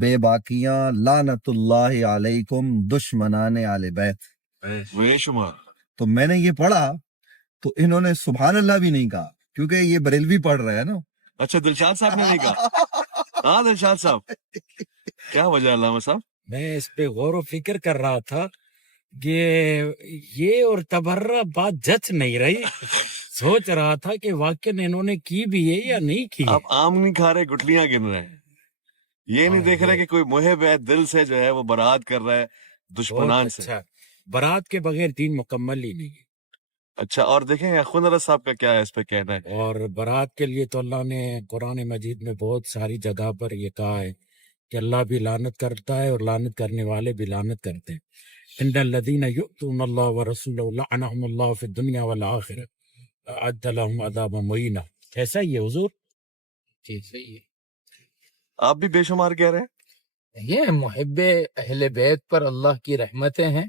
بے باقیاں لعنت اللہ علیکم دشمنان آل بیت. بے شمار. تو میں نے یہ پڑھا تو انہوں نے سبحان اللہ بھی نہیں کہا کیونکہ یہ بریلوی پڑھ رہا ہے نا. اچھا دلشاد صاحب نے نہیں کہا؟ ہاں دلشاد صاحب کیا وجہ علامہ صاحب؟ میں اس پہ غور و فکر کر رہا تھا کہ یہ اور تبرہ بات جچ نہیں رہی. سوچ رہا تھا کہ واقعی انہوں نے کی بھی ہے یا نہیں کی. آپ آم نہیں کھا رہے، گٹلیاں گن رہے ہیں. یہ نہیں دیکھ رہے کہ کوئی محب ہے دل سے جو ہے وہ برات کر رہا ہے دشمنان سے. اچھا، برات کے بغیر دین مکمل ہی نہیں ہے. اچھا اور دیکھیں خون رضا صاحب کا کیا ہے اس پہ کہنا ہے. اور برات کے لیے تو اللہ نے قرآن مجید میں بہت ساری جگہ پر یہ کہا ہے کہ اللہ بھی لعنت کرتا ہے اور لعنت کرنے والے بھی لعنت کرتے ہیں. ان الذین یؤتون اللہ ورسولہ لعنہم اللہ فی الدنیا والآخرہ اعد لهم عذابا مہینہ. ایسا ہی ہے حضور؟ جی صحیح ہے. آپ بھی بے شمار کہہ رہے ہیں. یہ محب اہل بیت پر اللہ کی رحمتیں ہیں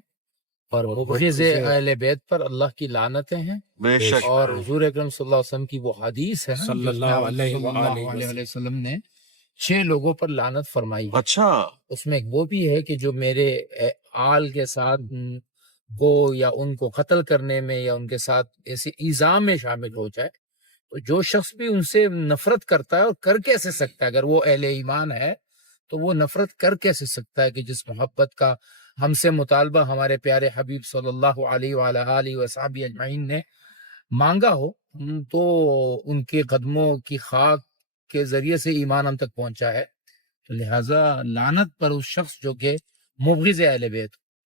اور مبغض اہل بیت پر اللہ کی لعنتیں ہیں. بے شک. اور حضور اکرم صلی اللہ علیہ وسلم کی وہ حدیث ہے صلی اللہ علیہ وسلم نے 6 لوگوں پر لعنت فرمائی ہے. اچھا اس میں ایک وہ بھی ہے کہ جو میرے آل کے ساتھ کو یا ان کو قتل کرنے میں یا ان کے ساتھ ایسی ایذا میں شامل ہو جائے. تو جو شخص بھی ان سے نفرت کرتا ہے اور کر کیسے سکتا ہے، اگر وہ اہل ایمان ہے تو وہ نفرت کر کیسے سکتا ہے کہ جس محبت کا ہم سے مطالبہ ہمارے پیارے حبیب صلی اللہ علیہ وآلہ آلہ وصحبہ اجمعین نے مانگا ہو. تو ان کے قدموں کی خاک کے ذریعے سے ایمان ہم تک پہنچا ہے. تو لہٰذا لعنت پر اس شخص جو کہ مبغض اہل بیت.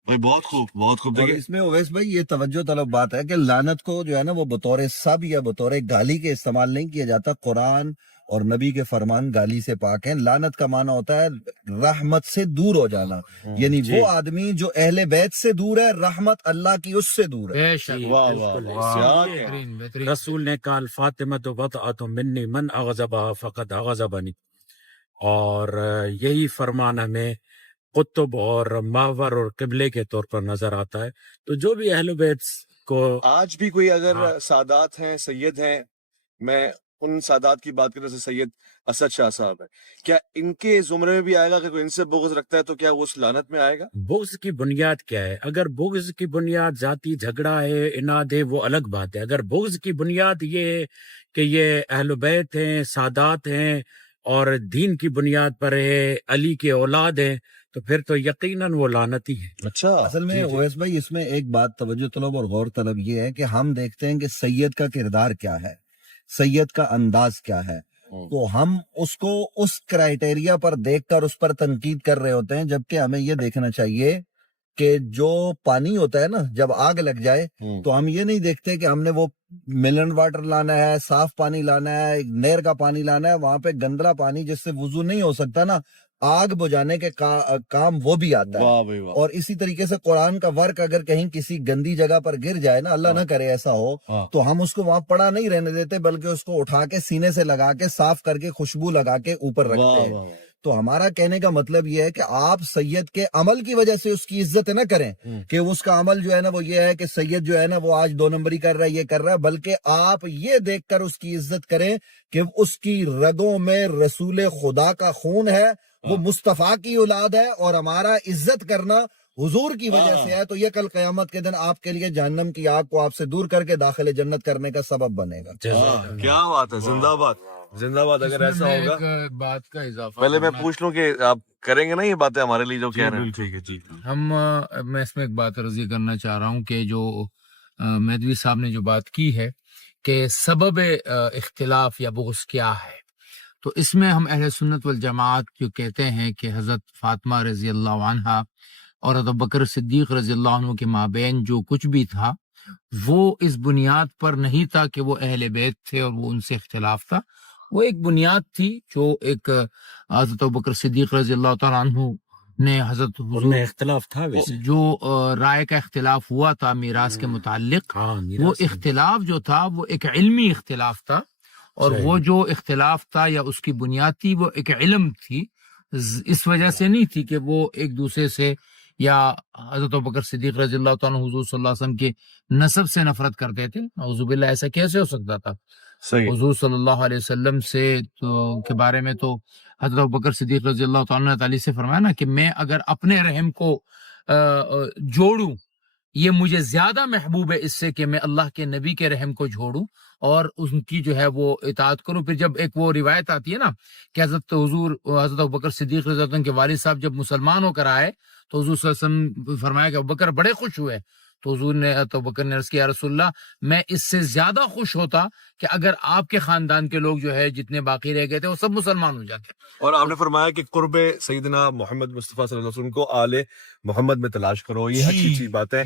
بہت خوب بہت خوب. اور دیکھیں اس میں اویس بھائی یہ توجہ طلب بات ہے کہ لعنت کو جو ہے نا وہ بطور سب یا بطور گالی کے استعمال نہیں کیا جاتا. قرآن اور نبی کے فرمان گالی سے پاک ہیں. لعنت کا معنی ہوتا ہے رحمت سے دور ہو جانا، یعنی وہ آدمی جو اہل بیت سے دور ہے، رحمت اللہ کی اس سے دور ہے. بے شک. واہ واہ واہ. بہترین بہترین. رسول نے کہا الفاطمۃ بضعۃ منی من اغضبها فقد اغضبنی. اور یہی فرمان ہمیں قطب اور محور اور قبلے کے طور پر نظر آتا ہے. تو جو بھی اہل بیت کو آج بھی کوئی اگر ہاں. سادات ہیں، سید ہیں، میں ان سادات کی بات کرنے سے سید اسد شاہ صاحب ہے، کیا ان کے زمرے میں بھی آئے گا کہ کوئی ان سے بغض رکھتا ہے تو کیا وہ اس لعنت میں آئے گا؟ بغض کی بنیاد کیا ہے؟ اگر بغض کی بنیاد ذاتی جھگڑا ہے، اناد ہے، وہ الگ بات ہے. اگر بغض کی بنیاد یہ ہے کہ یہ اہل بیت ہیں، سادات ہیں اور دین کی بنیاد پر ہے، علی کے اولاد ہیں، تو پھر تو یقیناً وہ لعنتی ہے. اچھا اصل میں اویس بھائی اس میں ایک بات توجہ طلب اور غور طلب یہ ہے کہ ہم دیکھتے ہیں کہ سید کا کردار کیا ہے، سید کا انداز کیا ہے. تو ہم اس کو اس کرائیٹیریا پر دیکھ کر اس پر تنقید کر رہے ہوتے ہیں، جبکہ ہمیں یہ دیکھنا چاہیے کہ جو پانی ہوتا ہے نا، جب آگ لگ جائے تو ہم یہ نہیں دیکھتے کہ ہم نے وہ ملن واٹر لانا ہے، صاف پانی لانا ہے، نہر کا پانی لانا ہے. وہاں پہ گندلا پانی جس سے وضو نہیں ہو سکتا نا، آگ بجھانے کے کام وہ بھی آتا ہے. واہ بھائی واہ. اور اسی طریقے سے قرآن کا ورق اگر کہیں کسی گندی جگہ پر گر جائے نا، اللہ نہ کرے ایسا ہو، تو ہم اس کو وہاں پڑا نہیں رہنے دیتے، بلکہ اس کو اٹھا کے سینے سے لگا کے صاف کر کے خوشبو لگا کے اوپر رکھتے ہیں. تو ہمارا کہنے کا مطلب یہ ہے کہ آپ سید کے عمل کی وجہ سے اس کی عزت نہ کریں کہ اس کا عمل جو ہے نا وہ یہ ہے کہ سید جو ہے نا وہ آج 2 نمبری کر رہا ہے، یہ کر رہا ہے، بلکہ آپ یہ دیکھ کر اس کی عزت کریں کہ اس کی رگوں میں رسول خدا کا خون ہے، وہ مصطفیٰ کی اولاد ہے، اور ہمارا عزت کرنا حضور کی وجہ سے ہے. تو یہ کل قیامت کے دن آپ کے لیے جہنم کی آگ کو آپ سے دور کر کے داخل جنت کرنے کا سبب بنے گا. کیا بات ہے. زندہ باد زندہ باد. اگر ایسا ہوگا ایک بات کا اضافہ پہلے میں پوچھ لوں کہ آپ کریں گے نا یہ باتیں ہمارے لیے جو کہہ رہے ہیں؟ ٹھیک ہے جی. میں اس میں ایک بات عرض کرنا چاہ رہا ہوں کہ جو مہدوی صاحب نے جو بات کی ہے کہ سبب اختلاف یا بغض کیا ہے، تو اس میں ہم اہل سنت والجماعت جو کہتے ہیں کہ حضرت فاطمہ رضی اللہ عنہا اور حضرت بکر صدیق رضی اللہ عنہ کے مابین جو کچھ بھی تھا وہ اس بنیاد پر نہیں تھا کہ وہ اہل بیت تھے اور وہ ان سے اختلاف تھا. وہ ایک بنیاد تھی جو ایک حضرت بکر صدیق رضی اللہ تعالیٰ عنہ نے حضرت ان میں اختلاف تھا ویسے جو رائے کا اختلاف ہوا تھا میراث کے متعلق، وہ اختلاف جو تھا وہ ایک علمی اختلاف تھا، اور وہ جو اختلاف تھا یا اس کی بنیاد تھی وہ ایک علم تھی. اس وجہ سے نہیں تھی کہ وہ ایک دوسرے سے یا حضرت بکر صدیق رضی اللہ تعالیٰ عنہ حضور صلی اللہ علیہ وسلم کے نسب سے نفرت کرتے تھے. اعوذ باللہ، ایسا کیسے ہو سکتا تھا؟ صحیح حضور صلی اللہ علیہ وسلم سے کے بارے میں تو حضرت ابوبکر صدیق رضی اللہ تعالیٰ عنہ سے فرمایا نا کہ میں اگر اپنے رحم کو جوڑوں یہ مجھے زیادہ محبوب ہے اس سے کہ میں اللہ کے نبی کے رحم کو جوڑوں اور ان کی جو ہے وہ اطاعت کروں. پھر جب ایک وہ روایت آتی ہے نا کہ حضرت ابوبکر صدیق رضی اللہ عنہ کے والد صاحب جب مسلمان ہو کر آئے تو حضور صلی اللہ علیہ وسلم فرمایا کہ ابوبکر بڑے خوش ہوئے. تو حضور نے ابوبکر نے عرض کیا یا رسول اللہ میں اس سے زیادہ خوش ہوتا کہ اگر آپ کے خاندان کے لوگ جو ہے جتنے باقی رہ گئے تھے وہ سب مسلمان ہو جاتے. اور آپ نے فرمایا کہ قرب سیدنا محمد مصطفیٰ صلی اللہ علیہ وسلم کو آل محمد میں تلاش کرو, یہ اچھی بات ہے.